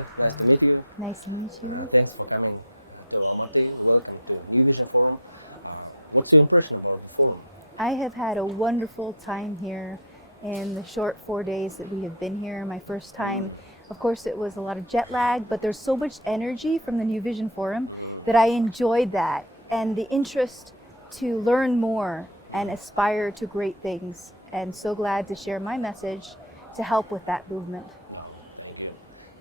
Jessica, nice to meet you. Nice to meet you. Thanks for coming to Almaty. Welcome to New Vision Forum. What's your impression about the forum? I have had a wonderful time here in the short 4 days that we have been here. My first time, of course, it was a lot of jet lag, but there's so much energy from the New Vision Forum that I enjoyed that and the interest to learn more and aspire to great things. And so glad to share my message to help with that movement. Thank you.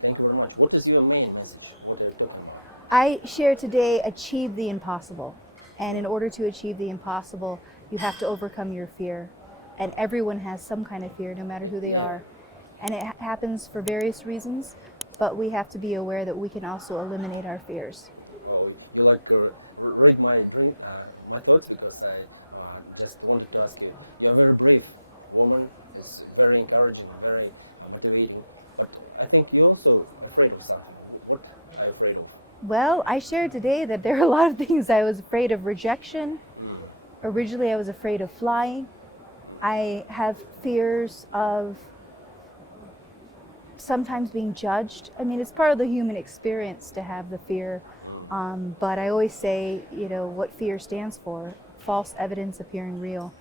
Thank you very much. What is your main message? What are you talking about? I share today achieve the impossible. And in order to achieve the impossible, you have to overcome your fear. And everyone has some kind of fear, no matter who they are. And it happens for various reasons, but we have to be aware that we can also eliminate our fears. Well, you like read my my thoughts because I just wanted to ask you. You're a very brave woman. It's very encouraging, very motivating. But I think you're also afraid of something. What are you afraid of? Well, I shared today that there are a lot of things. I was afraid of rejection. Originally, I was afraid of flying. I have fears of sometimes being judged. I mean, it's part of the human experience to have the fear. But I always say, what fear stands for, false evidence appearing real.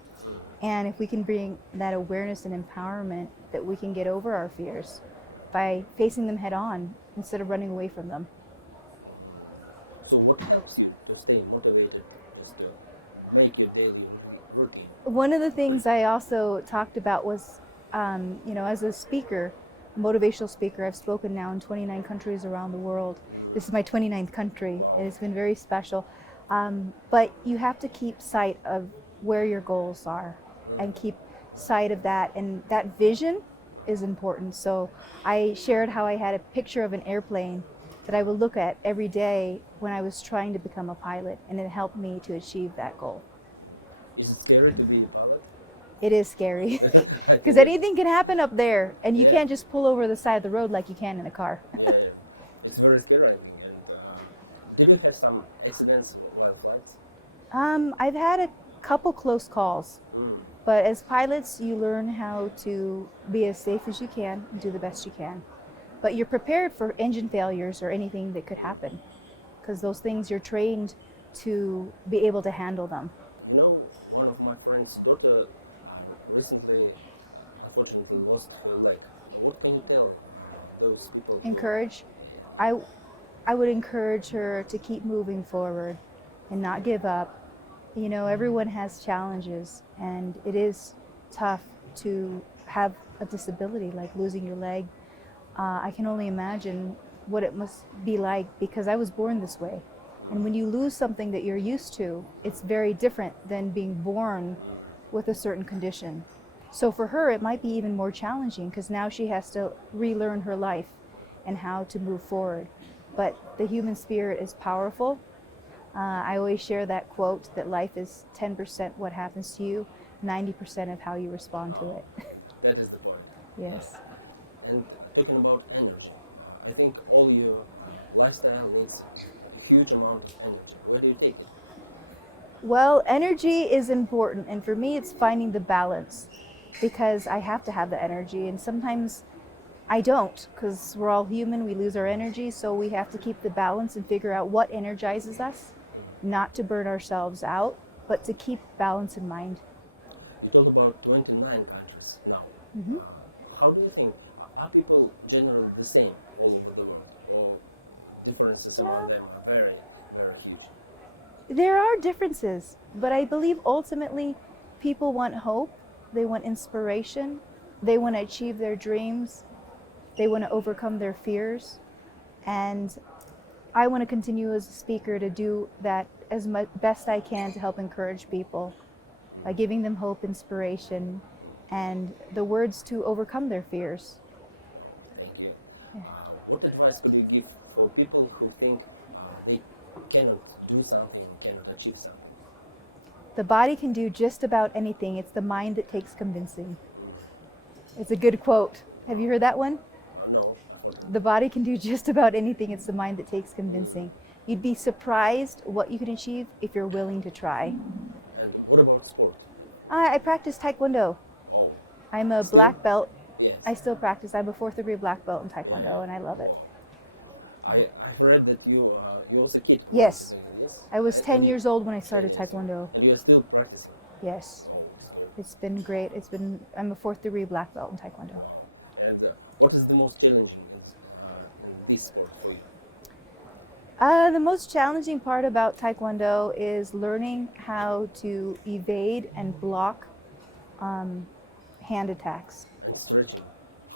And if we can bring that awareness and empowerment, that we can get over our fears by facing them head on instead of running away from them. So what helps you to stay motivated, just to make your daily routine? One of the things I also talked about was, as a speaker, motivational speaker, I've spoken now in 29 countries around the world. This is my 29th country, and it's been very special. But you have to keep sight of where your goals are and keep sight of that. And that vision is important. So I shared how I had a picture of an airplane that I would look at every day when I was trying to become a pilot, and it helped me to achieve that goal. Is it scary to be a pilot? It is scary because anything can happen up there, and you can't just pull over the side of the road like you can in a car. Yeah. It's very scary, I think. And did you have some accidents while flights? I've had a couple close calls, but as pilots, you learn how to be as safe as you can and do the best you can. But you're prepared for engine failures or anything that could happen, because those things you're trained to be able to handle them. One of my friend's daughter recently, unfortunately, lost her leg. What can you tell those people? Encourage. I would encourage her to keep moving forward and not give up. Everyone has challenges, and it is tough to have a disability like losing your leg. I can only imagine what it must be like, because I was born this way. And when you lose something that you're used to, it's very different than being born with a certain condition. So for her, it might be even more challenging, because now she has to relearn her life and how to move forward. But the human spirit is powerful. I always share that quote that life is 10% what happens to you, 90% of how you respond to it. That is the point. Yes. And talking about energy, I think all your lifestyle needs a huge amount of energy. Where do you take it? Well, energy is important, and for me it's finding the balance, because I have to have the energy, and sometimes I don't, because we're all human, we lose our energy, so we have to keep the balance and figure out what energizes us, not to burn ourselves out, but to keep balance in mind. You talk about 29 countries now. How do you think, are people generally the same all over the world, or differences among them are very, very huge? There are differences, but I believe ultimately people want hope, they want inspiration, they want to achieve their dreams, they want to overcome their fears, and I want to continue as a speaker to do that as best I can to help encourage people by giving them hope, inspiration, and the words to overcome their fears. Thank you. What advice could you give for people who think they cannot do something, cannot achieve something? The body can do just about anything. It's the mind that takes convincing. It's a good quote. Have you heard that one? No. The body can do just about anything. It's the mind that takes convincing. You'd be surprised what you can achieve if you're willing to try. And what about sport? I practice Taekwondo. Oh. I'm a black belt. Yes. I still practice. I'm a 4th degree black belt in Taekwondo, and I love it. I heard that you was a kid. Yes. Yes. I was 10 And- years old when I started 10 years old. Taekwondo. And you're still practicing. Yes. So, It's been great. I'm a 4th degree black belt in Taekwondo. and what is the most challenging in this sport for you? The most challenging part about Taekwondo is learning how to evade and block hand attacks. And stretching.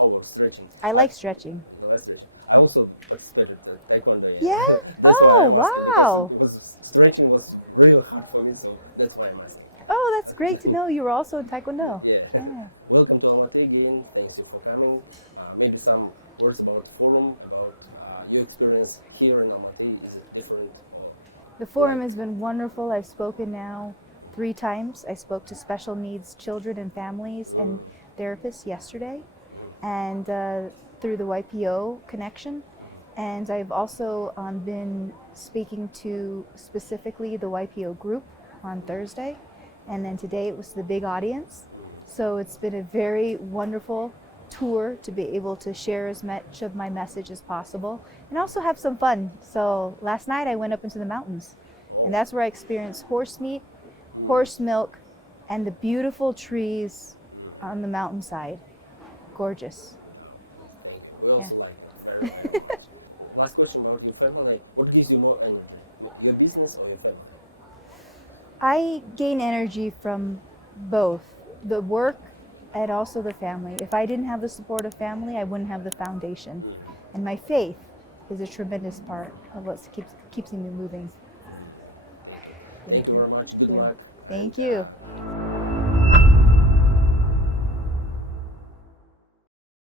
How about stretching? I like stretching. You like stretching. I also participated in Taekwondo. Yeah? That's Oh, why I'm asking, wow. because stretching was really hard for me, so that's why I'm asking. Oh, that's great to know you were also in Taekwondo. Yeah. Yeah. Welcome to Almaty again. Thanks you for coming. Maybe some words about forum, about your experience here in Almaty. Is it different? The forum has been wonderful. I've spoken now 3 times. I spoke to special needs children and families and therapists yesterday, and through the YPO connection. And I've also been speaking to specifically the YPO group on Thursday. And then today it was the big audience. So it's been a very wonderful tour to be able to share as much of my message as possible and also have some fun. So last night I went up into the mountains, and that's where I experienced horse meat, horse milk, and the beautiful trees on the mountainside. Gorgeous. We also Yeah. like it very, very much. Last question about your family. What gives you more energy? Your business or your family? I gain energy from both the work and also the family. If I didn't have the support of family, I wouldn't have the foundation. And my faith is a tremendous part of what keeps me moving. Thank you very much. Good you. luck. Thank And, you.